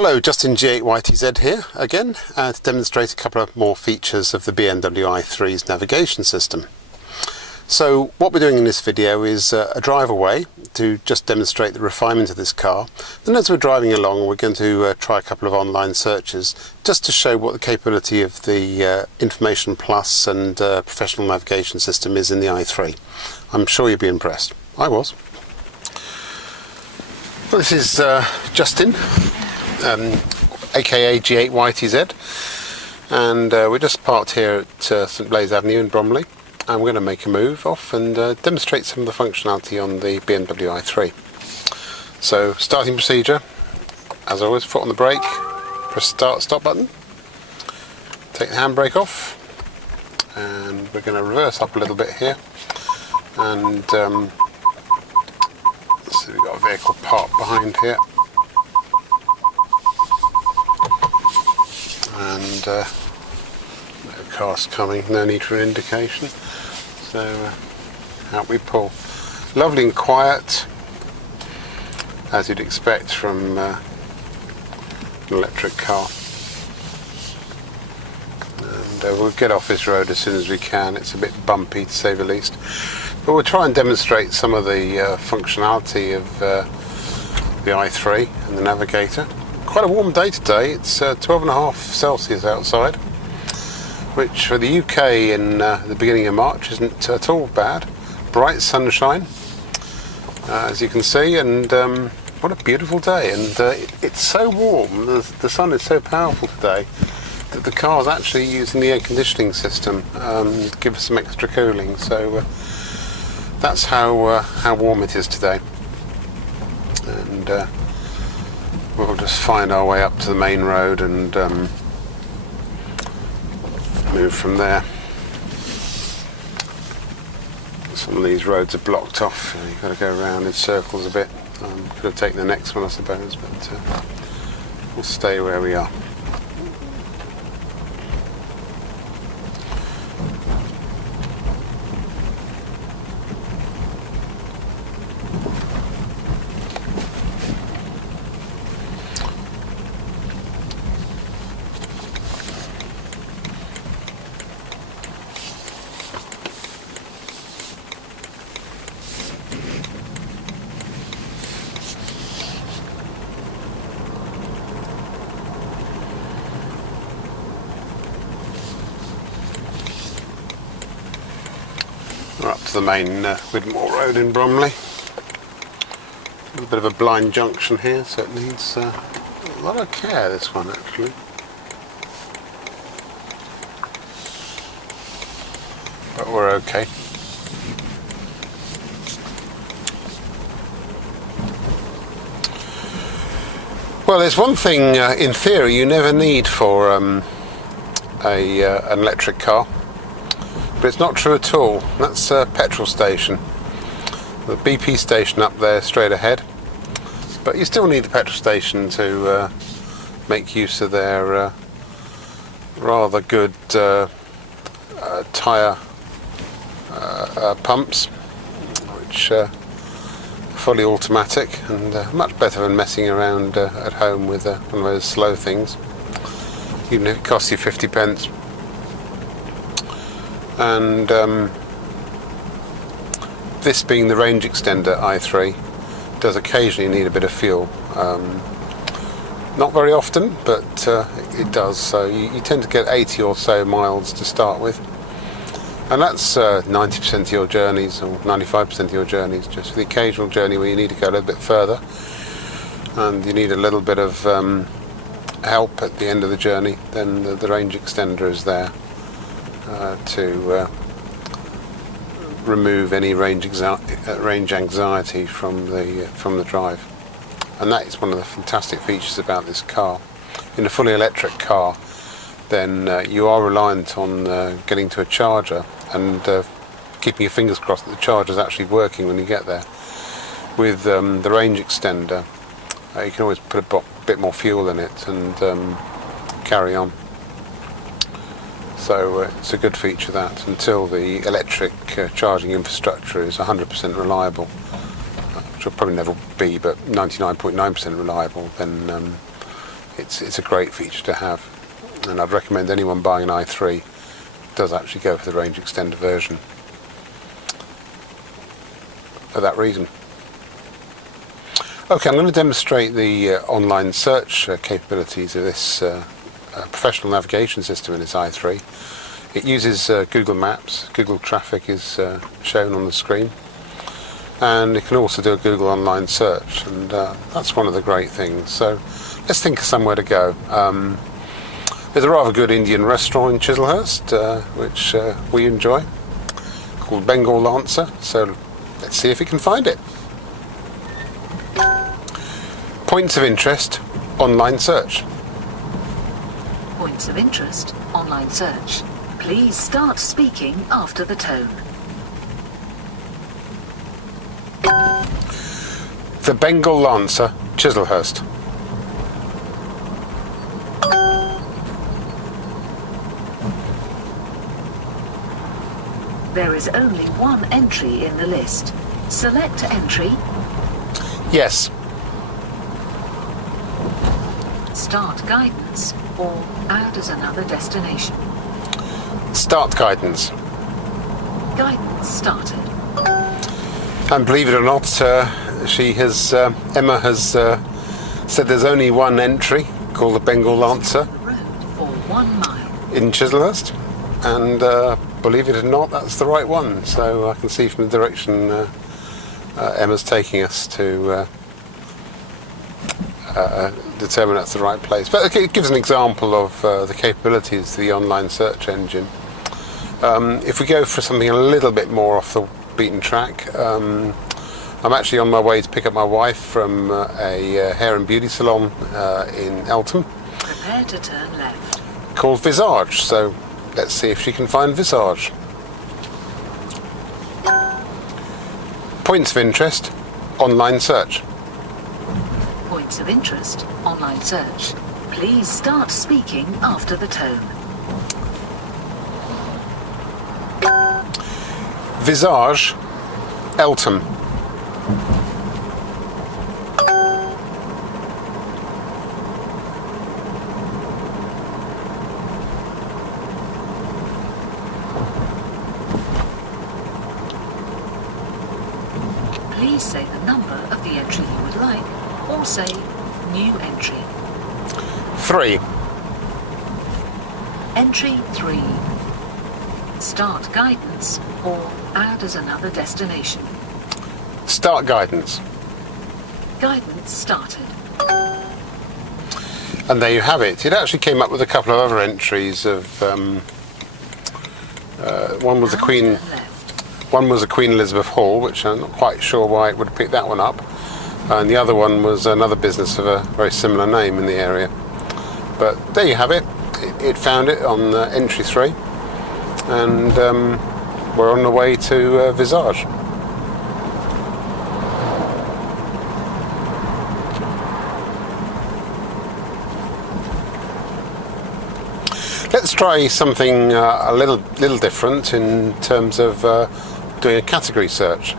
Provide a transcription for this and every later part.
Hello, Justin G8YTZ here again to demonstrate a couple of more features of the BMW i3's navigation system. So what we're doing in this video is a drive away to just demonstrate the refinement of this car. Then as we're driving along, we're going to try a couple of online searches just to show what the capability of the Information Plus and professional navigation system is in the i3. I'm sure you'll be impressed. I was. Well, this is Justin, aka G8YTZ, and we're just parked here at St Blaise Avenue in Bromley, and we're going to make a move off and demonstrate some of the functionality on the BMW i3. So, starting procedure, as always, foot on the brake, press stop button, take the handbrake off, and we're going to reverse up a little bit here, and so we've got a vehicle parked behind here, and no cars coming, no need for an indication, so out we pull. Lovely and quiet, as you'd expect from an electric car, and we'll get off this road as soon as we can. It's a bit bumpy to say the least, but we'll try and demonstrate some of the functionality of the i3 and the navigator. Quite a warm day today. It's 12.5 Celsius outside, which for the UK in the beginning of March isn't at all bad. Bright sunshine, as you can see, and what a beautiful day. And it's so warm, the sun is so powerful today, that the car's actually using the air conditioning system to give us some extra cooling. So that's how warm it is today. And we'll just find our way up to the main road and move from there. Some of these roads are blocked off, you've got to go around in circles a bit. Could have taken the next one, I suppose, but we'll stay where we are. We're up to the main Widmore Road in Bromley. A little bit of a blind junction here, so it needs a lot of care, this one actually. But we're okay. Well, there's one thing in theory you never need for an electric car, but it's not true at all. That's a petrol station. The BP station up there straight ahead, but you still need the petrol station to make use of their rather good tyre pumps, which are fully automatic and much better than messing around at home with one of those slow things, even if it costs you 50 pence. And this being the range extender i3 does occasionally need a bit of fuel, not very often, but it does. So you tend to get 80 or so miles to start with, and that's 90% of your journeys or 95% of your journeys. Just for the occasional journey where you need to go a little bit further and you need a little bit of help at the end of the journey, then the range extender is there to remove any range anxiety from the drive. And that is one of the fantastic features about this car. In a fully electric car, then you are reliant on getting to a charger and keeping your fingers crossed that the charger is actually working when you get there. With the range extender, you can always put a bit more fuel in it and carry on. So it's a good feature, that, until the electric charging infrastructure is 100% reliable, which will probably never be, but 99.9% reliable, then it's a great feature to have, and I'd recommend anyone buying an i3 does actually go for the range extender version for that reason. Okay, I'm going to demonstrate the online search capabilities of this professional navigation system in this i3. It uses Google Maps. Google Traffic is shown on the screen, and it can also do a Google online search, and that's one of the great things. So let's think of somewhere to go. There's a rather good Indian restaurant in Chislehurst which we enjoy, called Bengal Lancer, so let's see if we can find it. Points of interest, online search. Points of interest, online search. Please start speaking after the tone. The Bengal Lancer, Chislehurst. There is only one entry in the list. Select entry. Yes. Start guidance or add as another destination. Start guidance. Guidance started. And believe it or not, Emma has said there's only one entry called the Bengal Lancer The road for 1 mile. in Chislehurst, and believe it or not, that's the right one. So I can see from the direction Emma's taking us to determine that's the right place. But it gives an example of the capabilities of the online search engine. If we go for something a little bit more off the beaten track, I'm actually on my way to pick up my wife from a hair and beauty salon in Eltham. Prepare to turn left. Called Visage, so let's see if she can find Visage. Points of interest, online search. Points of interest, online search. Please start speaking after the tone. Visage, Eltham. Please say the number of the entry you would like, or say new entry. 3. Entry 3. Start guidance or add as another destination. Start guidance. Guidance started. And there you have it. It actually came up with a couple of other entries of one was the Queen. Turn left. One was the Queen Elizabeth Hall, which I'm not quite sure why it would have picked that one up, and the other one was another business of a very similar name in the area. But there you have it. It found it on entry 3, and we're on the way to Visage. Let's try something a little different in terms of doing a category search.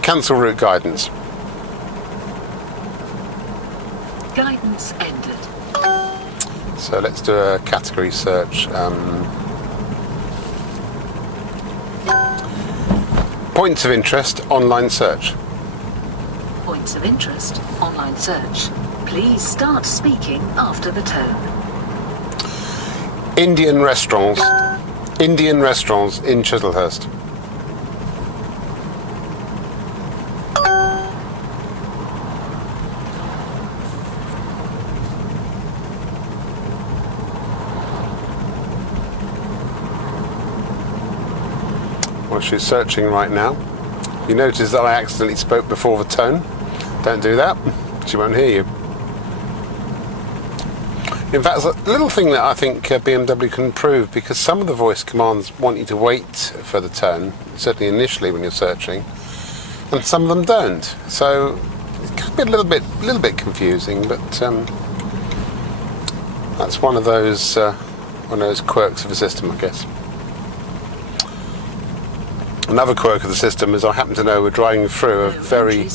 Cancel route guidance. Guidance ended. So let's do a category search. Points of interest, online search. Points of interest, online search. Please start speaking after the tone. Indian restaurants. Indian restaurants in Chislehurst. Well, she's searching right now. You notice that I accidentally spoke before the tone. Don't do that. She won't hear you. In fact, it's a little thing that I think BMW can improve, because some of the voice commands want you to wait for the tone, certainly initially when you're searching, and some of them don't. So it can be a little bit confusing, but that's one of those quirks of the system, I guess. Another quirk of the system is I happen to know we're driving through a very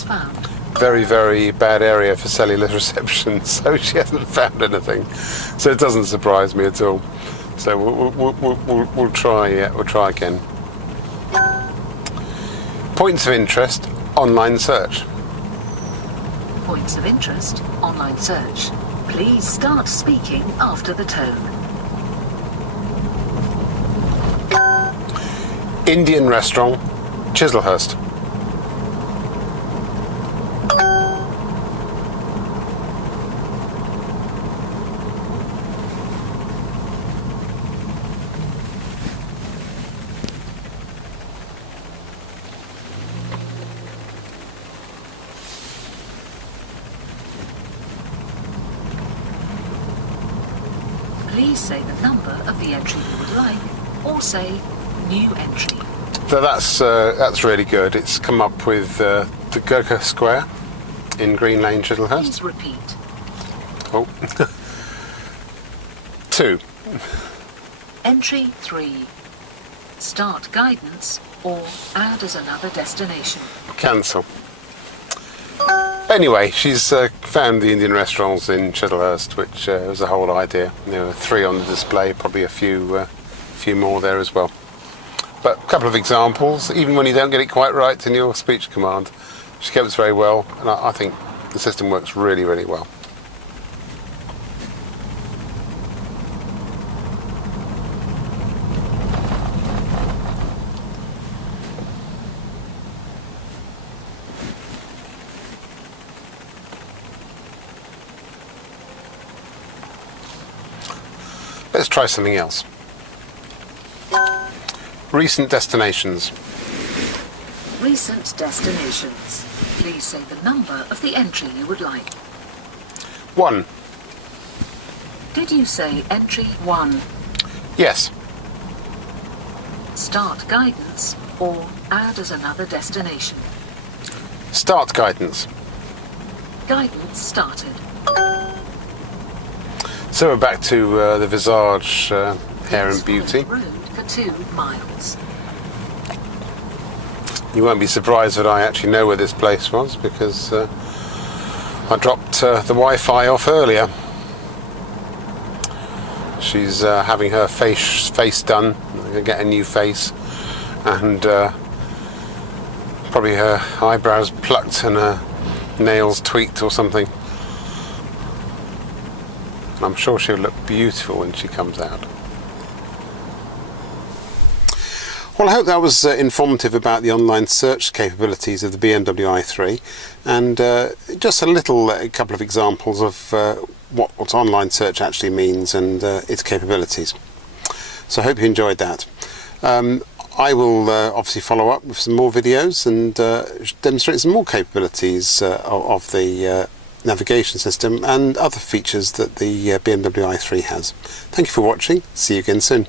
very, very bad area for cellular reception, so she hasn't found anything. So it doesn't surprise me at all. So we'll try. We'll try again. Points of interest, online search. Points of interest, online search. Please start speaking after the tone. Indian restaurant, Chislehurst. Please say the number of the entry you would like, or say new entry. So that's really good. It's come up with the Gurkha Square in Green Lane, Chislehurst. Please repeat. Oh. 2. Entry 3. Start guidance or add as another destination. Cancel. Anyway, she's found the Indian restaurants in Chislehurst, which was the whole idea. There were 3 on the display, probably a few more there as well. But a couple of examples, even when you don't get it quite right in your speech command, she copes very well, and I think the system works really, really well. Let's try something else. Recent destinations. Recent destinations. Please say the number of the entry you would like. 1. Did you say entry 1? Yes. Start guidance or add as another destination. Start guidance. Guidance started. So we're back to the Visage Hair and Beauty. Road for 2 miles. You won't be surprised that I actually know where this place was, because I dropped the Wi-Fi off earlier. She's having her face done. I'm going to get a new face, and probably her eyebrows plucked and her nails tweaked or something. I'm sure she'll look beautiful when she comes out. Well, I hope that was informative about the online search capabilities of the BMW i3, and just a couple of examples of what online search actually means and its capabilities. So I hope you enjoyed that. I will obviously follow up with some more videos and demonstrate some more capabilities of the navigation system and other features that the BMW i3 has. Thank you for watching. See you again soon.